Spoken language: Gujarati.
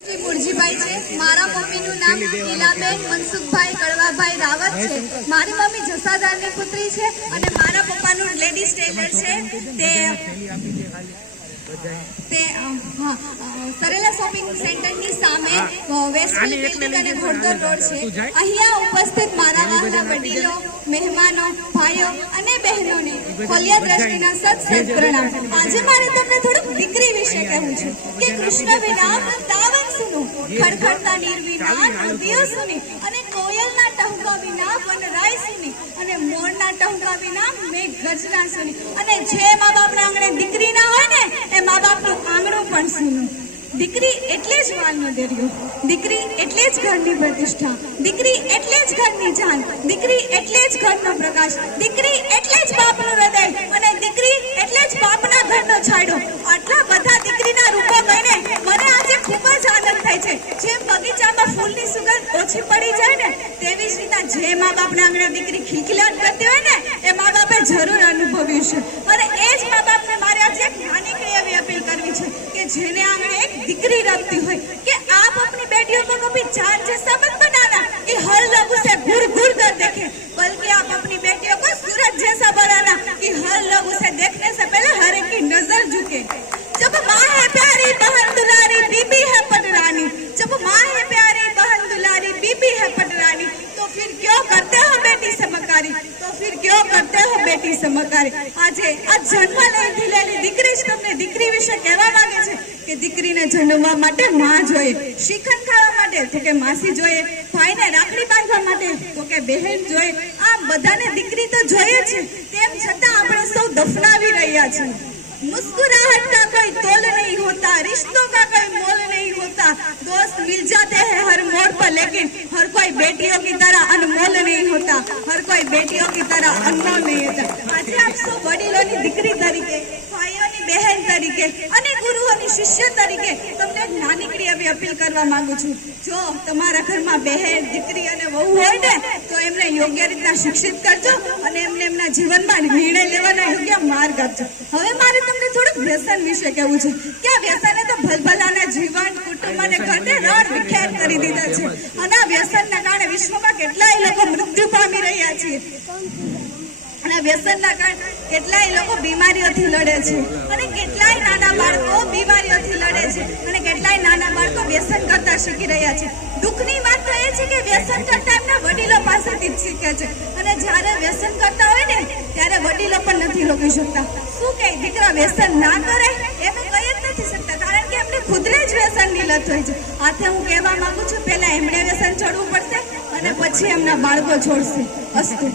શ્રી મુરજીભાઈ છે। મારા મમ્મીનું નામ ઈલાબેન મનસુખભાઈ કડવાભાઈ રાવત છે। મારી મમ્મી જસાદારની પુત્રી છે અને મારા પપ્પાનું લેડીઝ ટેલર છે। સરેલા શોપિંગ સેન્ટરની સામે વેસ્ટફિલ્ડ બિલ્ડિંગ અને ઘોડદોડ રોડ છે। અહીંયા ઉપસ્થિત મારા વહાલા વડીલો, મહેમાનો, ભાઈઓ અને બહેનોને ખોલિયા દ્રષ્ટિના સત પ્રણામ। આજે મારે તમને થોડુંક દીકરી વિશે કહેવું છે કે કૃષ્ણ વિના વૃંદાવન સુનું, ખડખડતા નીર વિના નદીઓ સુની અને કોયલના ટહુકા વિના વનરાય સુની અને મોરના ટહુકા વિના મેઘ ગર્જના સુની અને જે મા બાપના આંગણે દીકરી ના હોય ને એ મા બાપનું આંગણું પણ સુનું। દીકરી એટલે જ વાલનો દરિયો, દીકરી એટલે જ ઘરની પ્રતિષ્ઠા, દીકરી એટલે જ ઘરની જાન, દીકરી એટલે જ ઘરનો પ્રકાશ, દીકરી એટલે જ બાપનું હૃદય અને દીકરી એટલે જ બાપના ઘરનો છાંયડો। આટલા બધા દીકરીના રૂપો કહીને મને આજે ખૂબ જ આનંદ થાય છે। જેમ બગીચામાં ફૂલની સુગંધ ઓછી પડી જાય ને તેવી જ રીતના જે મા બાપના આંગણે દીકરી ખિલખિલાટ કરતી હોય ને એ મા બાપે જરૂર અનુભવ્યું છે અને એ જ મા બાપને મારે આજે એક નાનકડી એવી અપીલ કરવી છે કે જેને આંગણે એક દીकरी रखती हुई कि आप अपनी बेटियों को कभी चांद जैसा मत बनाना कि हर लोग उसे घूर घूर कर देखे, बल्कि आप अपनी बेटियों को सूरज जैसा बनाना कि हर लोग उसे देखने से पहले हर एक की नजर झुके। जब माँ है प्यारी बहन दुलारी बीबी है पटरानी, जब माँ है प्यारी बहन दुलारी बीबी है पटरानी, तो फिर क्यों करते हो बेटी से मकारी, तो फिर क्यों करते हो बेटी से मकारी। આજે આ જન્મ લેલી દીકરી જ તમને દીકરી વિશે કહેવા માંગે છે કે દીકરીને જન્મવા માટે માં જોઈએ, શ્રીખંડ ખાવા માટે તો કે માસી જોઈએ, ભાઈને રાખડી બાંધવા માટે તો કે બહેન જોઈએ। આ બધાને દીકરી તો જોઈએ છે, તેમ છતાં આપણે સૌ દફનાવી રહ્યા છીએ। मुस्कुराहट का कोई तोल नहीं होता, रिश्तों का कोई मोल नहीं होता, दोस्त मिल जाते हैं हर मोड़ पर लेकिन हर कोई बेटियों की तरह अनमोल नहीं होता, हर कोई बेटियों की तरह अनमोल नहीं होता। आज आप सौ वडीलोनी दीकरी तरीके, भाईओनी बहन तरीके અને ગુરુઓની શિષ્ય તરીકે તમને નાનકડી એવી અપીલ કરવા માંગુ છું। જો તમારા ઘરમાં બહેન, દીકરી અને વહુ હોય ને તો એમને યોગ્ય રીતના શિક્ષિત કરજો અને એમને એમના જીવનમાં નિર્ણય લેવાનો યોગ્ય માર્ગ આપજો। હવે મારે તમને થોડુંક વ્યસન વિશે કહેવું છે કે આ વ્યસને તો ભલભલાના જીવન, કુટુંબ અને ઘરને રણ વિખેર કરી દીધા છે અને આ વ્યસનના કારણે વિશ્વમાં કેટલાય લોકો મૃત્યુ પામી રહ્યા છે અને વ્યસનના કારણે કેટલાય લોકો બીમારીઓથી લડે છે અને કેટલાય નાના બાળકો બીમારીઓથી લડે છે અને કેટલાય નાના બાળકો વ્યસન કરતા શીખી રહ્યા છે। દુઃખની વાત તો એ છે કે વ્યસન કરતા એમના વડીલો પાસેથી જ શીખે છે અને જ્યારે વ્યસન કરતા હોય ને ત્યારે વડીલો પણ નથી રોકી શકતા। શું કે દીકરા વ્યસન ના કરે એમ કહી જ નથી શકતા કારણ કે એમને ખુદને જ વ્યસનની લત હોય છે। આથી હું કહેવા માંગુ છું પહેલા એમણે વ્યસન છોડવું પડશે અને પછી એમના બાળકો છોડશે। અસ્તુ।